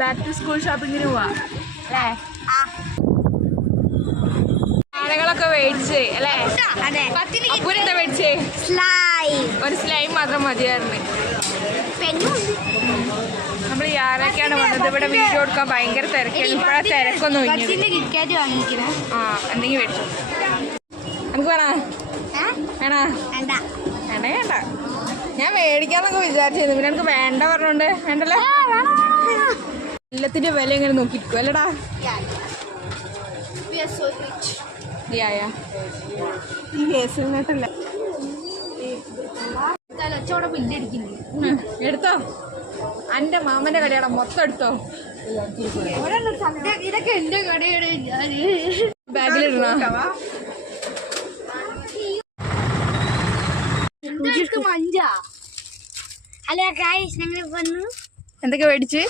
Back to school ഷോപ്പിങ്ങിന് പോവാ അല്ലേ? സാധനങ്ങളൊക്കെ മേടിച്ചേ അല്ലേ? അപ്പൂരെന്താ മേടിച്ചേ? ഒരു സ്ലൈം മാത്രം മതിയായിരുന്നു. നമ്മൾ യാരൊക്കെയാണ് വന്നത്. ഇവിടെ വീഡിയോ എടുക്കാൻ ഭയങ്കര തിരക്കാണ്. ഇപ്പോഴാ തിരക്കൊന്നും ആ എന്തെങ്കിലും മേടിച്ചു. നമുക്ക് വേണോ? വേണോ? വേണ്ട വേണ്ട. ഞാൻ മേടിക്കാന്നൊക്കെ വിചാരിച്ചിരുന്നു. പിന്നെ എനിക്ക് വേണ്ട പറഞ്ഞോണ്ട് വേണ്ടല്ലോ. എല്ലാത്തിന്റെ വില എങ്ങനെ നോക്കിയിരിക്കും അല്ലടാ? ഈ കേസിനല്ല എടുത്തോ. അന്റെ മാമന്റെ കടയാടാ, മൊത്തം എടുത്തോ. ഇതൊക്കെ എന്റെ കടയുടെ ബാഗിലിടണോ? ഹലോ ഗൈസ്, ഞങ്ങൾ വന്നു. എന്തൊക്കെ മേടിച്ച്?